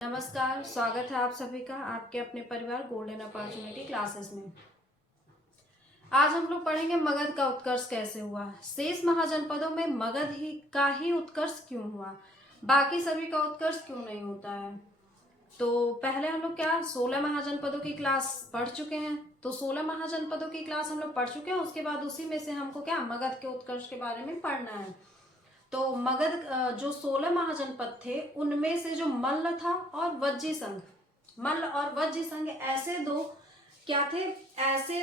नमस्कार, स्वागत है आप सभी का आपके अपने परिवार गोल्डन अपॉर्चुनिटी क्लासेस में। आज हम लोग पढ़ेंगे मगध का उत्कर्ष कैसे हुआ। शेष महाजनपदों में मगध ही उत्कर्ष क्यों हुआ, बाकी सभी का उत्कर्ष क्यों नहीं होता है। तो पहले हम लोग 16 महाजनपदों की क्लास पढ़ चुके हैं। तो 16 महाजनपदों की क्लास हम लोग पढ़ चुके हैं। उसके बाद उसी में से हमको मगध के उत्कर्ष के बारे में पढ़ना है। तो मगध जो 16 महाजनपद थे उनमें से जो मल्ल था और वज्जी संघ, मल्ल और वज्जी संघ ऐसे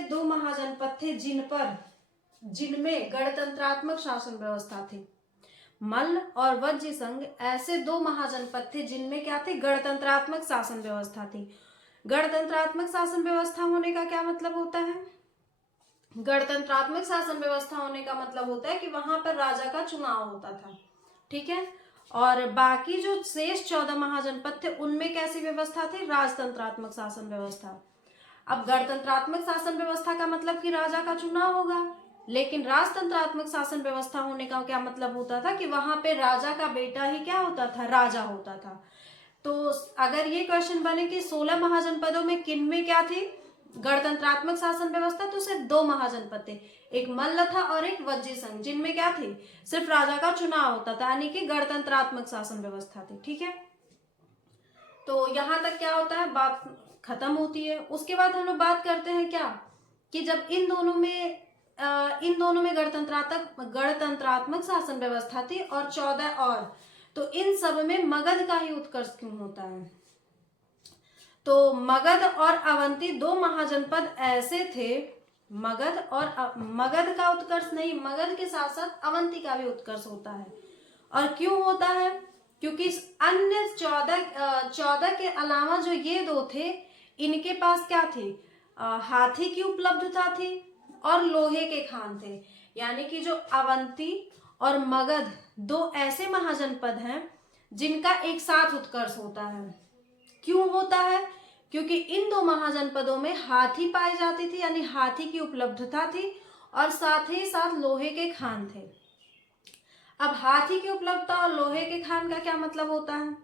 दो महाजनपद थे जिनमें गणतंत्रात्मक शासन व्यवस्था थी। मल्ल और वज्जी संघ ऐसे दो महाजनपद थे जिनमें गणतंत्रात्मक शासन व्यवस्था थी। गणतंत्रात्मक शासन व्यवस्था होने का क्या मतलब होता है? गणतंत्रात्मक शासन व्यवस्था होने का मतलब होता है कि वहां पर राजा का चुनाव होता था, ठीक है। और बाकी जो शेष 14 महाजनपद थे उनमें कैसी व्यवस्था थी? राजतंत्रात्मक शासन व्यवस्था। अब गणतंत्रात्मक शासन व्यवस्था का मतलब कि राजा का चुनाव होगा, लेकिन राजतंत्रात्मक शासन व्यवस्था होने का क्या मतलब होता था कि वहां पे राजा का बेटा ही क्या होता था? राजा होता था। तो अगर ये क्वेश्चन बने कि 16 महाजनपदों में किन में क्या थी गणतंत्रात्मक शासन व्यवस्था, तो सिर्फ दो महाजनपद थे, एक मल्ल था और एक वज्जी संघ, जिनमें क्या थी? सिर्फ राजा का चुनाव होता था, यानी कि गणतंत्रात्मक शासन व्यवस्था थी, ठीक है। तो यहां तक क्या होता है, बात खत्म होती है। उसके बाद हम लोग बात करते हैं कि जब इन दोनों में गणतंत्रात्मक शासन व्यवस्था थी और 14 और, तो इन सब में मगध का ही उत्कर्ष क्यों होता है? तो मगध और अवंती दो महाजनपद ऐसे थे, मगध का उत्कर्ष नहीं, मगध के साथ साथ अवंती का भी उत्कर्ष होता है। और क्यों होता है? क्योंकि अन्य 14 के अलावा जो ये दो थे, इनके पास क्या थे? हाथी की उपलब्धता थी और लोहे के खान थे। यानी कि जो अवंती और मगध दो ऐसे महाजनपद हैं जिनका एक साथ उत्कर्ष होता है। क्यों होता है? क्योंकि इन दो महाजनपदों में हाथी पाए जाते थे, यानी हाथी की उपलब्धता थी और साथ ही साथ लोहे के खान थे। अब हाथी की उपलब्धता और लोहे के खान का क्या मतलब होता है?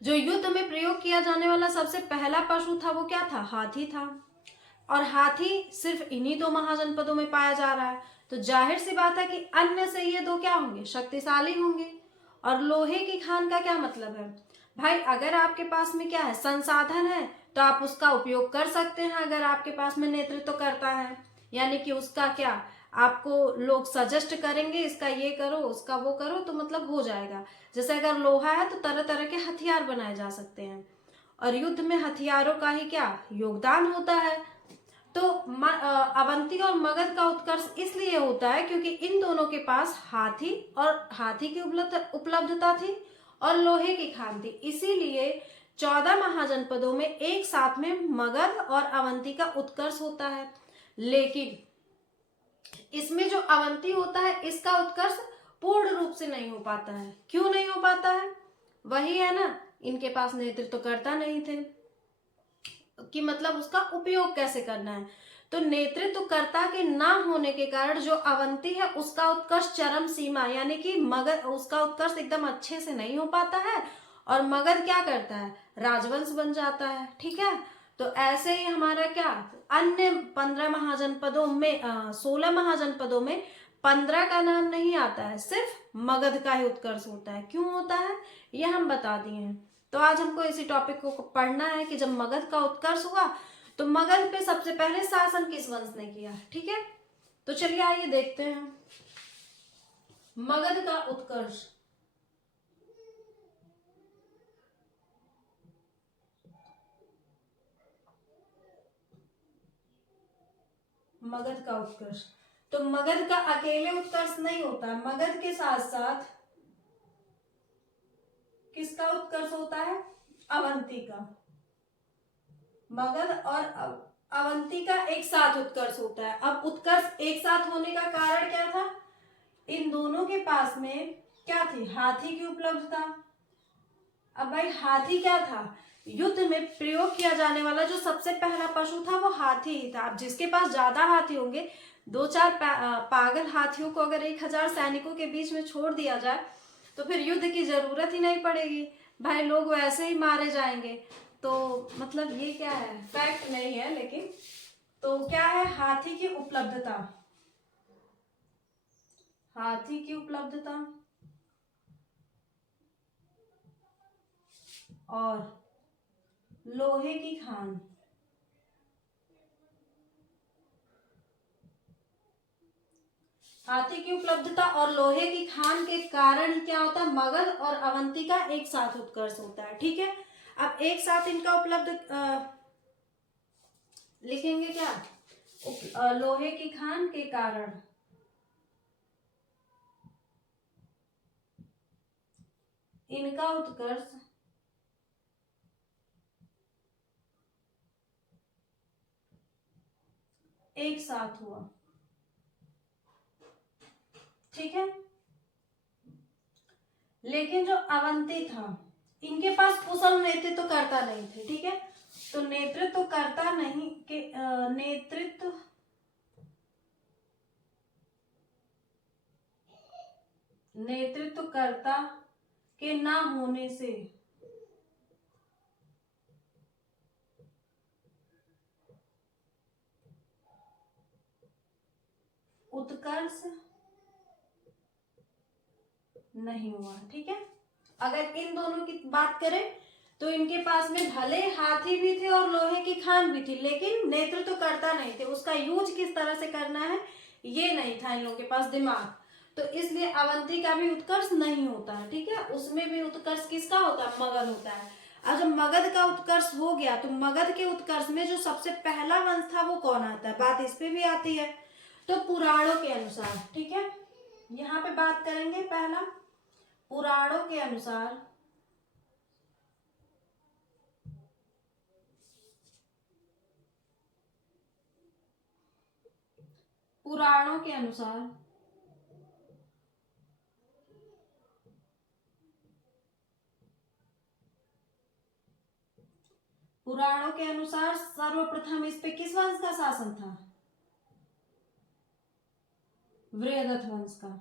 जो युद्ध में प्रयोग किया जाने वाला सबसे पहला पशु था वो क्या था? हाथी था। और हाथी सिर्फ इन्हीं दो महाजनपदों में पाया जा रहा है, तो जाहिर सी बात है कि अन्य से ये दो क्या होंगे? शक्तिशाली होंगे। और लोहे की खान का क्या मतलब है? भाई अगर आपके पास में क्या है? संसाधन है, तो आप उसका उपयोग कर सकते हैं। अगर आपके पास में नेतृत्व करता है, यानी कि उसका क्या, आपको लोग सजेस्ट करेंगे इसका ये करो उसका वो करो, तो मतलब हो जाएगा। जैसे अगर लोहा है तो तरह तरह के हथियार बनाए जा सकते हैं, और युद्ध में हथियारों का ही क्या योगदान होता है। तो अवंती और मगध का उत्कर्ष इसलिए होता है क्योंकि इन दोनों के पास हाथी की उपलब्धता थी और लोहे की खान थी। इसीलिए 14 महाजनपदों में एक साथ में मगध और अवंती का उत्कर्ष होता है। लेकिन इसमें जो अवंती होता है इसका उत्कर्ष पूर्ण रूप से नहीं हो पाता है। क्यों नहीं हो पाता है? वही है ना, इनके पास नेतृत्वकर्ता नहीं थे कि मतलब उसका उपयोग कैसे करना है। तो नेतृत्वकर्ता के ना होने के कारण जो अवंती है उसका उत्कर्ष चरम सीमा, यानी कि मगध, उसका उत्कर्ष एकदम अच्छे से नहीं हो पाता है और मगध क्या करता है? राजवंश बन जाता है, ठीक है। तो ऐसे ही हमारा क्या अन्य 15 महाजनपदों में 16 महाजनपदों में 15 का नाम नहीं आता है, सिर्फ मगध का ही उत्कर्ष होता है। क्यों होता है ये हम बता दिए हैं। तो आज हमको इसी टॉपिक को पढ़ना है कि जब मगध का उत्कर्ष हुआ तो मगध पे सबसे पहले शासन किस वंश ने किया, ठीक है। तो चलिए आइए देखते हैं मगध का उत्कर्ष। मगध का उत्कर्ष, तो मगध का अकेले उत्कर्ष नहीं होता, मगध के साथ साथ किसका उत्कर्ष होता है? अवंती का। मगध और अवंती का एक साथ उत्कर्ष होता है। अब उत्कर्ष एक साथ होने का कारण क्या था? इन दोनों के पास में क्या थी? हाथी की उपलब्धता। अब भाई हाथी क्या था? युद्ध में प्रयोग किया जाने वाला जो सबसे पहला पशु था वो हाथी ही था। अब जिसके पास ज्यादा हाथी होंगे, दो चार पागल हाथियों को अगर 1000 सैनिकों के बीच में छोड़ दिया जाए तो फिर युद्ध की जरूरत ही नहीं पड़ेगी। भाई लोग वैसे ही मारे जाएंगे। तो मतलब ये क्या है, फैक्ट नहीं है लेकिन। तो क्या है, हाथी की उपलब्धता, हाथी की उपलब्धता और लोहे की खान, हाथी की उपलब्धता और लोहे की खान के कारण क्या होता है, मगध और अवंती का एक साथ उत्कर्ष होता है। ठीक है, अब एक साथ इनका उपलब्ध लिखेंगे क्या, लोहे की खान के कारण इनका उत्कर्ष एक साथ हुआ। ठीक है, लेकिन जो अवंती था इनके पास कुशल नेतृत्व तो करता नहीं थे। ठीक है, तो नेतृत्व तो करता नहीं के नेतृत्व करता के ना होने से उत्कर्ष नहीं हुआ। ठीक है, अगर इन दोनों की बात करें तो इनके पास में भले हाथी भी थे और लोहे की खान भी थी, लेकिन नेतृत्व तो करता नहीं थे, उसका यूज किस तरह से करना है ये नहीं था इन लोगों के पास दिमाग। तो इसलिए अवंती का भी उत्कर्ष नहीं होता है। ठीक है, उसमें भी उत्कर्ष किसका होता है, मगध होता है। अब जब मगध का उत्कर्ष हो गया तो मगध के उत्कर्ष में जो सबसे पहला वंश था वो कौन आता है, बात इस पे भी आती है। तो पुराणों के अनुसार, ठीक है, यहाँ पे बात करेंगे पहला, पुराणों के अनुसार पुराणों के अनुसार पुराणों के अनुसार सर्वप्रथम इस पे किस वंश का शासन था, वृहदत्त वंश का।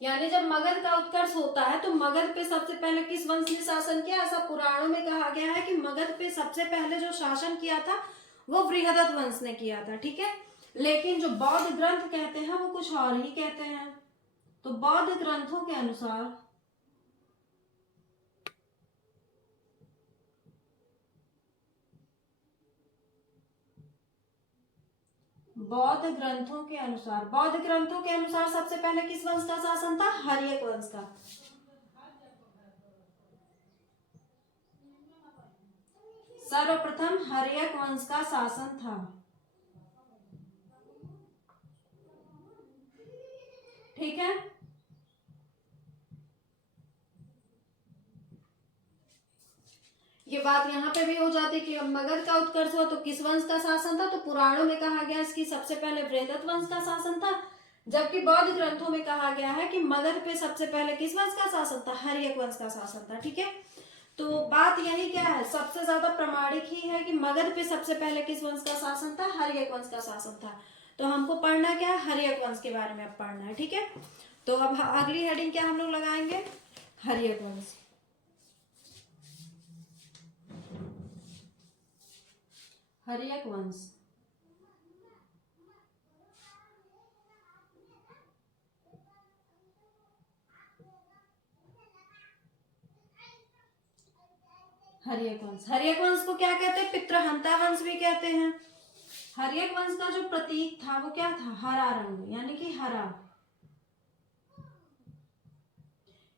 यानी जब मगध का उत्कर्ष होता है तो मगध पे सबसे पहले किस वंश ने शासन किया, ऐसा पुराणों में कहा गया है कि मगध पे सबसे पहले जो शासन किया था वो वृहदत्त वंश ने किया था। ठीक है, लेकिन जो बौद्ध ग्रंथ कहते हैं वो कुछ और ही कहते हैं। तो बौद्ध ग्रंथों के अनुसार बौद्ध ग्रंथों के अनुसार सबसे पहले किस वंश का शासन था, हर्यक वंश का। सर्वप्रथम हर्यक वंश का शासन था। ठीक है, ये बात यहाँ पे भी हो जाती कि मगध का उत्कर्ष हुआ तो किस वंश का शासन था, तो पुराणों में कहा गया इसकी सबसे पहले वृहदत्त वंश का शासन था, जबकि बौद्ध ग्रंथों में कहा गया है कि मगध पे सबसे पहले किस वंश का शासन था, हर्यक वंश का शासन था। ठीक है, तो बात यही क्या है, सबसे ज्यादा प्रमाणिक ही है कि मगध पे सबसे पहले किस वंश का शासन था, हर्यक वंश का शासन था। तो हमको पढ़ना क्या है, हर्यक वंश के बारे में अब पढ़ना है। ठीक है, तो अब अगली हेडिंग क्या हम लोग लगाएंगे, हर्यक वंश। हर्यक वंश, हर्यक वंश, हर्यक वंश को क्या कहते हैं, पितृहंता वंश भी कहते हैं। हर्यक वंश का जो प्रतीक था वो क्या था, हरा रंग, यानी कि हरा,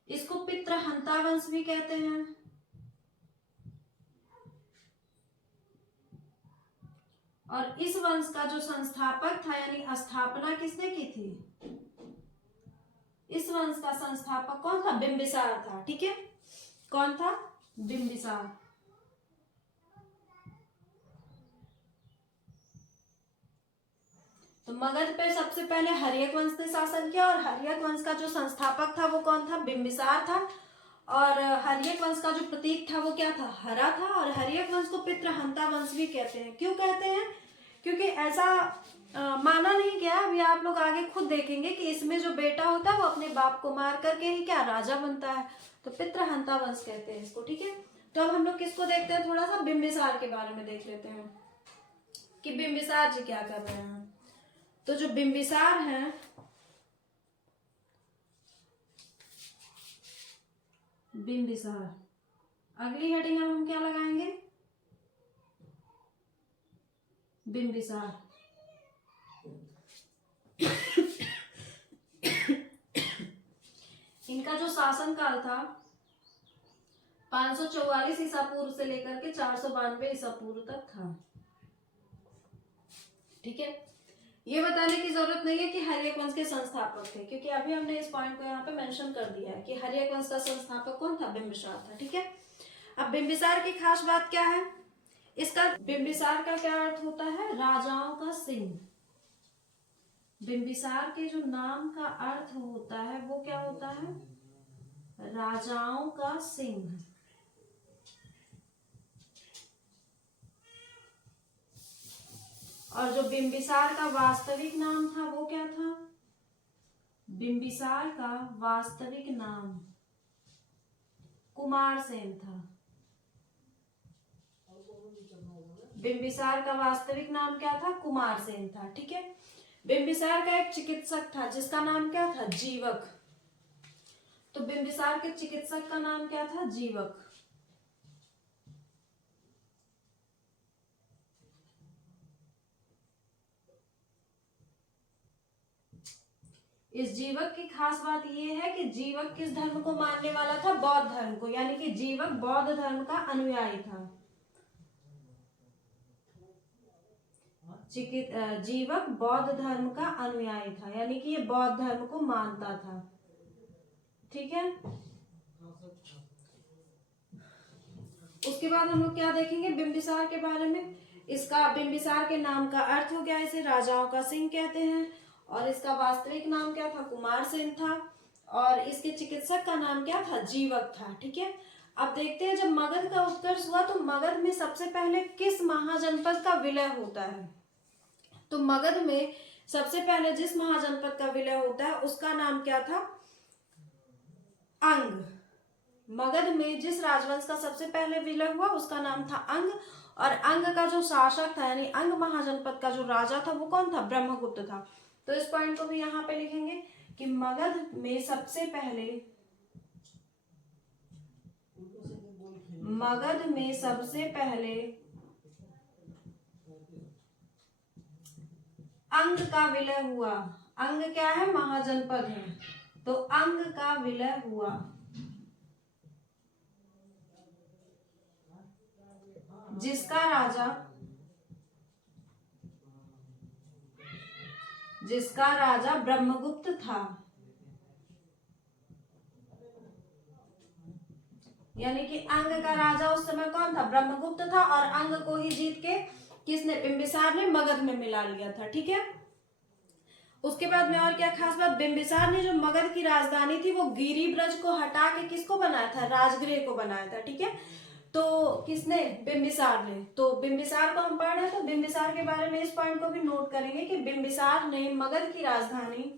इसको पितृहंता वंश भी कहते हैं। और इस वंश का जो संस्थापक था, यानी स्थापना किसने की थी, इस वंश का संस्थापक कौन था, बिंबिसार था। ठीक है, कौन था, बिंबिसार। तो मगध पे सबसे पहले हर्यक वंश ने शासन किया और हर्यक वंश का जो संस्थापक था वो कौन था, बिंबिसार था। और हर्यक वंश का जो प्रतीक था वो क्या था, हरा था, और हर्यक वंश को पितृहंता वंश भी कहते हैं। क्यों कहते हैं, क्योंकि ऐसा माना नहीं गया, अभी आप लोग आगे खुद देखेंगे कि इसमें जो बेटा होता है वो अपने बाप को मार करके ही क्या राजा बनता है, तो पितृहंता वंश कहते हैं इसको। ठीक है, तो अब हम लोग किसको देखते हैं, थोड़ा सा बिंबिसार के बारे में देख लेते हैं कि बिंबिसार जी क्या कर रहे हैं। तो जो बिंबिसार हैं, बिंबिसार, अगली हेडिंग हम क्या लगाएंगे, बिंबिसार। इनका जो शासन काल था 544 ईसा पूर्व से लेकर के 492 ईसा पूर्व तक था। ठीक है, ये बताने की जरूरत नहीं है कि हर्यक वंश के संस्थापक थे, क्योंकि अभी हमने इस पॉइंट को यहाँ पे मेंशन कर दिया है कि हर्यक वंश का संस्थापक कौन था, बिंबिसार था। ठीक है, अब बिंबिसार की खास बात क्या है, इसका बिंबिसार का क्या अर्थ होता है, राजाओं का सिंह। बिंबिसार के जो नाम का अर्थ होता है वो क्या होता है, राजाओं का सिंह। और जो बिंबिसार का वास्तविक नाम था वो क्या था, बिंबिसार का वास्तविक नाम कुमारसेन था। बिंबिसार का वास्तविक नाम क्या था, कुमारसेन था। ठीक है, बिंबिसार का एक चिकित्सक था जिसका नाम क्या था, जीवक। तो बिंबिसार के चिकित्सक का नाम क्या था, जीवक। इस जीवक की खास बात यह है कि जीवक किस धर्म को मानने वाला था, बौद्ध धर्म को, यानी कि जीवक बौद्ध धर्म का अनुयायी था। जीवक बौद्ध धर्म का अनुयायी था, यानी कि ये बौद्ध धर्म को मानता था। ठीक है, उसके बाद हम लोग क्या देखेंगे बिंबिसार के बारे में। इसका बिंबिसार के नाम का अर्थ हो गया, इसे राजाओं का सिंह कहते हैं, और इसका वास्तविक नाम क्या था, कुमारसेन था, और इसके चिकित्सक का नाम क्या था, जीवक था। ठीक है, अब देखते हैं जब मगध का उत्कर्ष हुआ तो मगध में सबसे पहले किस महाजनपद का विलय होता है। तो मगध में सबसे पहले जिस महाजनपद का विलय होता है उसका नाम क्या था, अंग। मगध में जिस राजवंश का सबसे पहले विलय हुआ उसका नाम था अंग, और अंग का जो शासक था यानी अंग महाजनपद का जो राजा था वो कौन था, ब्रह्मगुप्त था। तो इस पॉइंट को भी यहाँ पे लिखेंगे कि मगध में सबसे पहले अंग का विलय हुआ। अंग क्या है, महाजनपद है, तो अंग का विलय हुआ। जिसका राजा ब्रह्मगुप्त था, यानी कि अंग का राजा उस समय कौन था, ब्रह्मगुप्त था, और अंग को ही जीत के किसने, बिंबिसार ने मगध में मिला लिया था। ठीक है, उसके बाद में और क्या खास बात, बिंबिसार ने जो मगध की राजधानी थी वो गिरिब्रज को हटा के किसको बनाया था, राजगृह को बनाया था। ठीक है, तो किसने, बिंबिसार ने। तो बिंबिसार को हम पढ़ रहे हैं तो बिंबिसार के बारे में इस पॉइंट को भी नोट करेंगे कि बिंबिसार ने मगध की राजधानी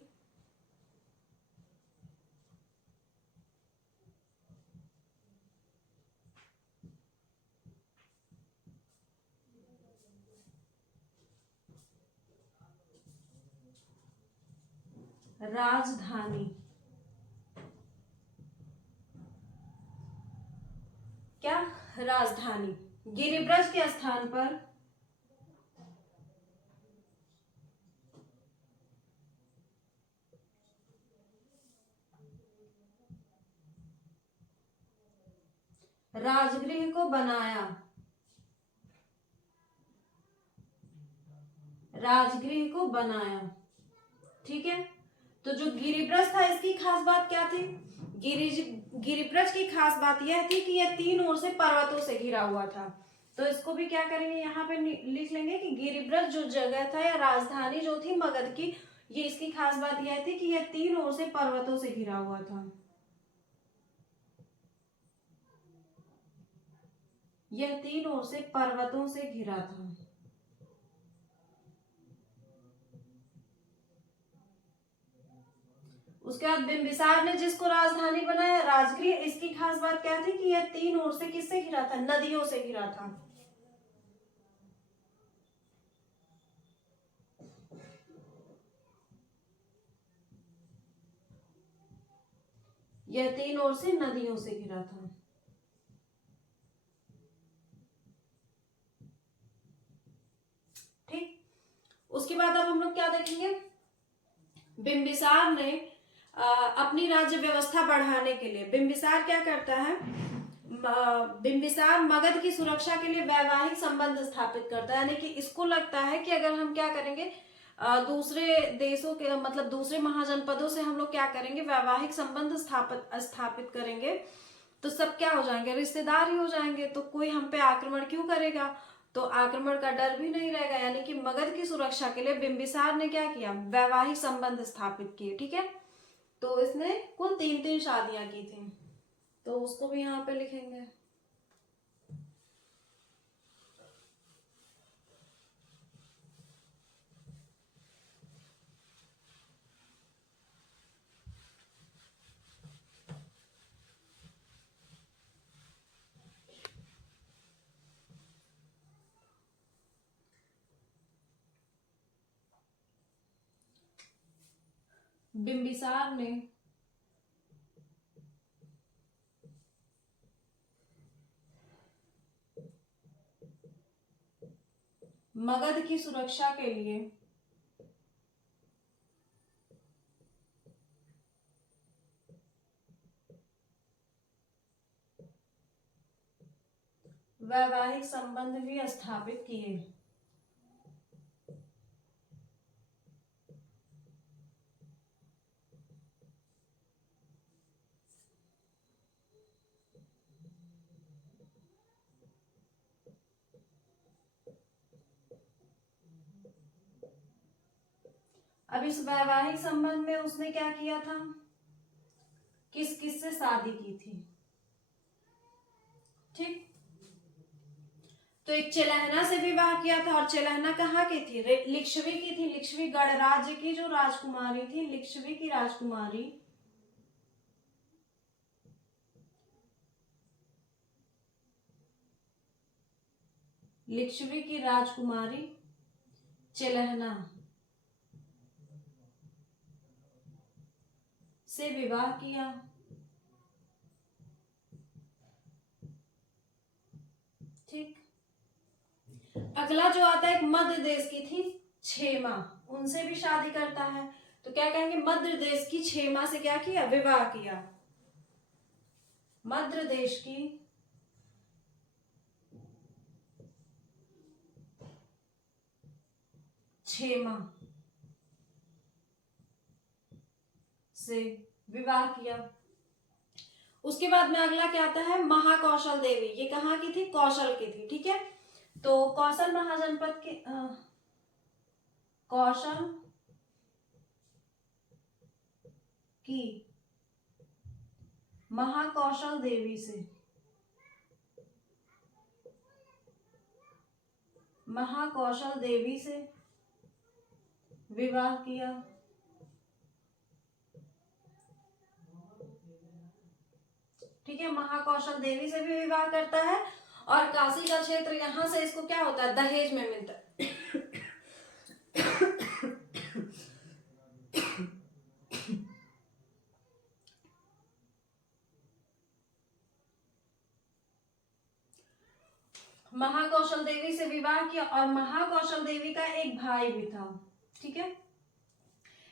क्या, राजधानी गिरिब्रज के स्थान पर राजगृह को बनाया। ठीक है, तो जो गिरिब्रज था इसकी खास बात क्या थी, गिरिब्रज की खास बात यह थी कि यह 3 ओर से पर्वतों से घिरा हुआ था। तो इसको भी क्या करेंगे, यहाँ पे लिख लेंगे कि गिरिब्रज जो जगह था या राजधानी जो थी मगध की, ये इसकी खास बात यह थी कि यह 3 ओर से पर्वतों से घिरा हुआ था। यह तीन ओर से पर्वतों से घिरा था। उसके बाद बिंबिसार ने जिसको राजधानी बनाया राजगृह, इसकी खास बात क्या थी कि यह तीन ओर से किससे घिरा था, नदियों से घिरा था। यह तीन ओर से नदियों से घिरा था। ठीक, उसके बाद अब हम लोग क्या देखेंगे, बिंबिसार ने अपनी राज्य व्यवस्था बढ़ाने के लिए बिंबिसार क्या करता है, बिंबिसार मगध की सुरक्षा के लिए वैवाहिक संबंध स्थापित करता है। यानी कि इसको लगता है कि अगर हम क्या करेंगे, दूसरे देशों के मतलब दूसरे महाजनपदों से हम लोग क्या करेंगे, वैवाहिक संबंध स्थापित करेंगे तो सब क्या हो जाएंगे, रिश्तेदार ही हो जाएंगे, तो कोई हम पे आक्रमण क्यों करेगा, तो आक्रमण का डर भी नहीं रहेगा। यानी कि मगध की सुरक्षा के लिए बिंबिसार ने क्या किया, वैवाहिक संबंध स्थापित किए। ठीक है, तो इसने कुल 3-3 शादियां की थी, तो उसको भी यहाँ पे लिखेंगे। बिंबिसार ने मगध की सुरक्षा के लिए वैवाहिक संबंध भी स्थापित किए। अब इस वैवाहिक संबंध में उसने क्या किया था, किस किस से शादी की थी। ठीक, तो एक चेलहना से विवाह किया था, और चेलहना कहाँ की थी, लिच्छवी की थी, लिच्छवी गणराज्य की जो राजकुमारी थी, लिच्छवी की राजकुमारी लिच्छवी की राजकुमारी चेलहना से विवाह किया। ठीक, अगला जो आता है, एक मध्य देश की थी क्षेमा, उनसे भी शादी करता है। तो क्या कहेंगे, मध्य देश की क्षेमा से क्या किया, विवाह किया। मध्य देश की क्षेमा से विवाह किया। उसके बाद में अगला क्या आता है, महाकौशल देवी, ये कहाँ की थी, कौशल की थी। ठीक है, तो कौशल महाजनपद के कौशल की महाकौशल देवी से महाकौशल देवी से विवाह किया। ठीक है, महाकौशल देवी से भी विवाह करता है, और काशी का क्षेत्र यहां से इसको क्या होता है, दहेज में मिलता है। महाकौशल देवी से विवाह किया, और महाकौशल देवी का एक भाई भी था। ठीक है,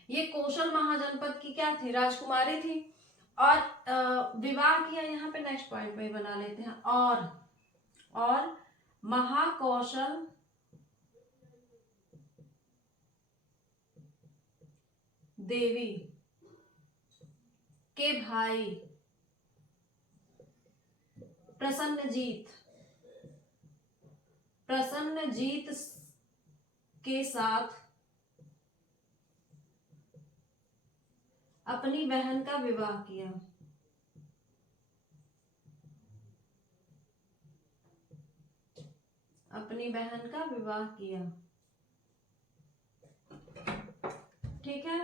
ये कौशल महाजनपद की क्या थी, राजकुमारी थी, और विवाह किया, यहाँ पे नेक्स्ट पॉइंट में बना लेते हैं, और महाकौशल देवी के भाई प्रसन्नजीत के साथ अपनी बहन का विवाह किया। अपनी बहन का विवाह किया। ठीक है,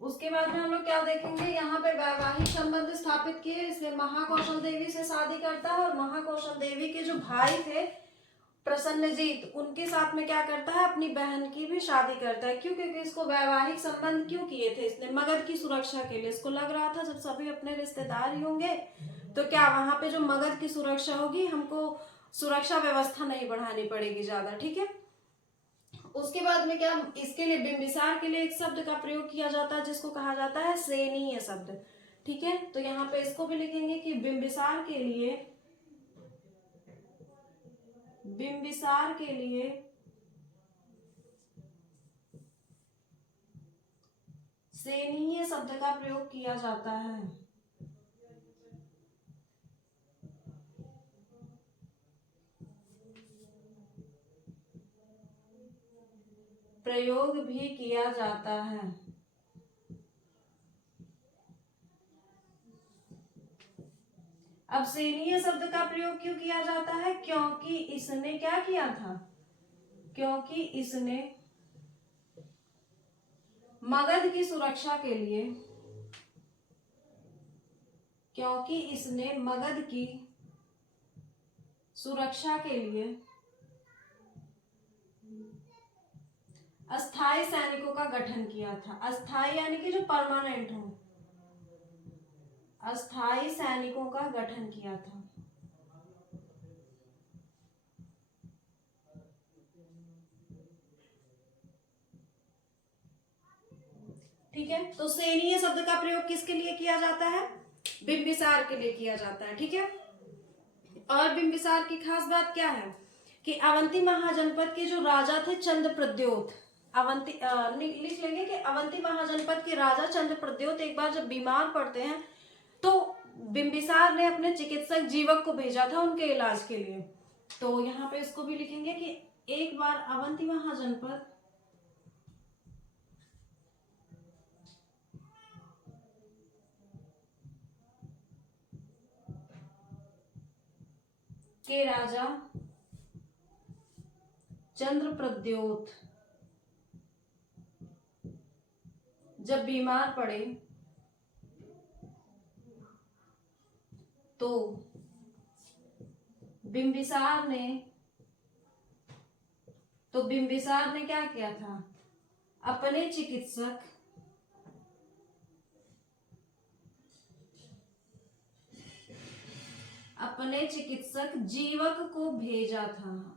उसके बाद में हम लोग क्या देखेंगे, यहाँ पे वैवाहिक संबंध स्थापित किए। इसमें महाकौशल देवी से शादी करता है और महाकौशल देवी के जो भाई थे प्रसन्नजीत, उनके साथ में क्या करता है, अपनी बहन की भी शादी करता है। क्यों? क्योंकि इसको वैवाहिक संबंध क्यों किए थे इसने, मगध की सुरक्षा के लिए। इसको लग रहा था जब सभी अपने रिश्तेदार ही होंगे तो क्या वहां पे जो मगध की सुरक्षा होगी, हमको सुरक्षा व्यवस्था नहीं बढ़ानी पड़ेगी ज्यादा। ठीक है, उसके बाद में क्या, इसके लिए बिंबिसार के लिए एक शब्द का प्रयोग किया जाता है जिसको कहा जाता है सेनीय शब्द। ठीक है, तो यहाँ पे इसको भी लिखेंगे कि बिंबिसार के लिए सेनीय शब्द का प्रयोग किया जाता है। प्रयोग भी किया जाता है। अब सेनीय शब्द का प्रयोग क्यों किया जाता है, क्योंकि इसने क्या किया था, क्योंकि इसने मगध की सुरक्षा के लिए, क्योंकि इसने मगध की सुरक्षा के लिए अस्थायी सैनिकों का गठन किया था। अस्थायी यानी कि जो परमानेंट हो, अस्थायी सैनिकों का गठन किया था। ठीक है, तो सेनीय शब्द का प्रयोग किसके लिए किया जाता है, बिंबिसार के लिए किया जाता है। ठीक है, और बिंबिसार की खास बात क्या है कि अवंती महाजनपद के जो राजा थे चंद्रप्रद्योत, लिख लेंगे कि अवंती महाजनपद के राजा चंद्रप्रद्योत एक बार जब बीमार पड़ते हैं तो बिंबिसार ने अपने चिकित्सक जीवक को भेजा था उनके इलाज के लिए। तो यहाँ पे इसको भी लिखेंगे कि एक बार अवंती महाजनपद के राजा चंद्रप्रद्योत जब बीमार पड़े तो बिंबिसार ने क्या किया था, अपने चिकित्सक जीवक को भेजा था।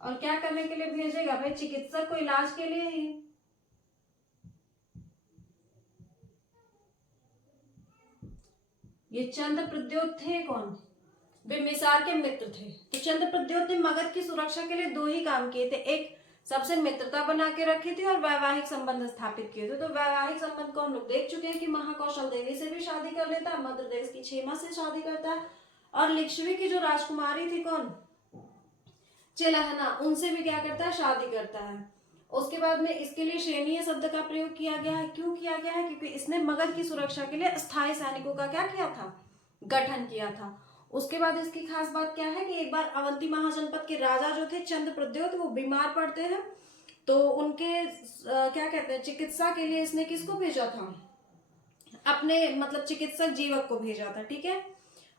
और क्या करने के लिए भेजेगा भाई, चिकित्सक को इलाज के लिए ही। ये चंद्रप्रद्योत थे कौन, बिंबिसार के मित्र थे। तो चंद्रप्रद्योत ने मगध की सुरक्षा के लिए दो ही काम किए थे, एक सबसे मित्रता बना के रखी थी और वैवाहिक संबंध स्थापित किए थे। तो वैवाहिक संबंध को हम लोग देख चुके हैं कि महाकौशल देवी से भी शादी कर लेता है, मध्य प्रदेश की क्षेमा से शादी करता है, और लिच्छवी की जो राजकुमारी थी कौन, चिलहना, उनसे भी क्या करता है, शादी करता है। उसके बाद में इसके लिए सेनीय शब्द का प्रयोग किया गया है। क्यों किया गया है, क्योंकि इसने मगध की सुरक्षा के लिए अस्थायी सैनिकों का क्या किया था, गठन किया था। उसके बाद इसकी खास बात क्या है कि एक बार अवंती महाजनपद के राजा जो थे चंद्रप्रद्योत, वो बीमार पड़ते हैं तो उनके क्या कहते हैं, चिकित्सा के लिए इसने किसको भेजा था, अपने मतलब चिकित्सक जीवक को भेजा था। ठीक है,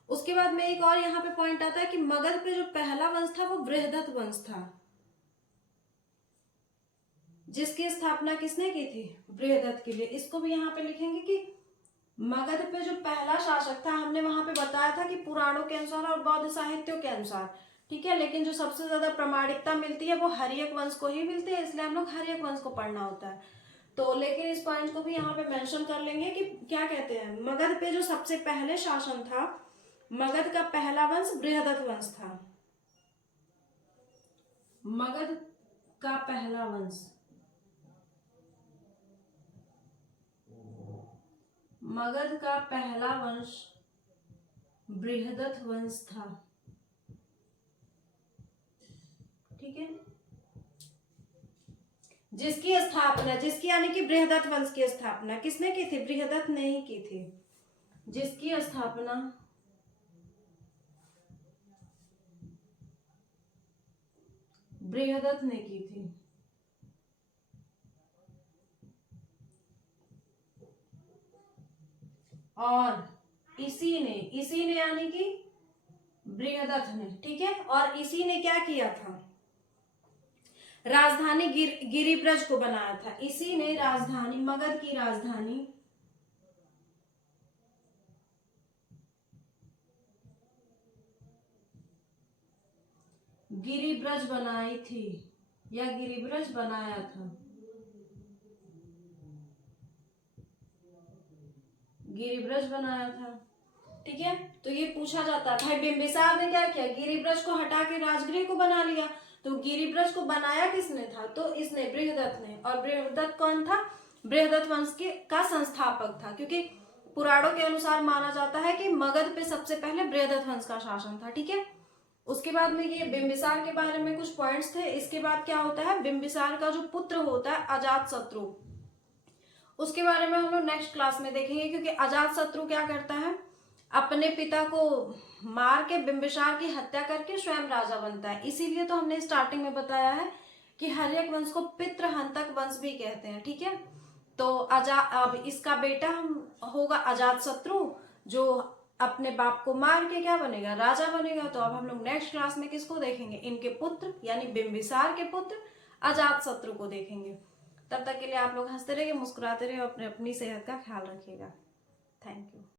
उसके बाद में एक और यहाँ पे पॉइंट आता है कि मगध पे जो पहला वंश था वो बृहदत्त वंश था, जिसकी स्थापना किसने की थी, बृहदत्त के लिए। इसको भी यहाँ पे लिखेंगे कि मगध पे जो पहला शासक था, हमने वहां पे बताया था कि पुराणों के अनुसार और बौद्ध साहित्यों के अनुसार, ठीक है, लेकिन जो सबसे ज्यादा प्रामाणिकता मिलती है वो हर्यक वंश को ही मिलती है, इसलिए हम लोग हर्यक वंश को पढ़ना होता है। तो लेकिन इस पॉइंट को भी यहाँ पे मेंशन कर लेंगे कि क्या कहते हैं, मगध पे जो सबसे पहले शासन था, मगध का पहला वंश बृहदत्त वंश था। मगध का पहला वंश बृहदत्त वंश था। ठीक है, जिसकी यानी कि बृहदत्त वंश की स्थापना किसने की थी, बृहदत्त ने ही की थी। जिसकी स्थापना बृहदत्त ने की थी। और इसी ने यानी कि बृहदत्त ने, ठीक है, और इसी ने क्या किया था, राजधानी गिरिब्रज को बनाया था। इसी ने राजधानी, मगध की राजधानी गिरिब्रज बनाई थी, या गिरिब्रज बनाया था, गिरिब्रज बनाया था, ठीक है। तो ये पूछा जाता है भाई बिंबिसार ने क्या किया, गिरिब्रज को हटा के राजगृह को बना लिया। तो गिरिब्रज को बनाया किसने था, तो इसने, बृहदत्त ने। और बृहदत्त कौन था, बृहदत्त वंश के का संस्थापक था, क्योंकि पुराणों के अनुसार माना जाता है कि मगध पे सबसे पहले बृहदत्त वंश का शासन था, ठीक है। उसके बाद में ये बिंबिसार के बारे में कुछ पॉइंट्स थे। इसके बाद क्या होता है, बिंबिसार का जो पुत्र होता है अजातशत्रु, उसके बारे में हम लोग नेक्स्ट क्लास में देखेंगे, क्योंकि अजातशत्रु क्या करता है, अपने पिता को मार के बिंबिसार की हत्या करके स्वयं राजा बनता है। इसीलिए तो हमने स्टार्टिंग में बताया है कि हर्यक वंश को पितृहंतक वंश भी कहते हैं, ठीक है। तो अब इसका बेटा होगा अजातशत्रु, जो अपने बाप को मार के क्या बनेगा, राजा बनेगा। तो अब हम लोग नेक्स्ट क्लास में किसको देखेंगे, इनके पुत्र यानी बिंबिसार के पुत्र अजातशत्रु को देखेंगे। तब तक के लिए आप लोग हंसते रहिए, मुस्कुराते रहिए, अपनी सेहत का ख्याल रखिएगा। Thank you.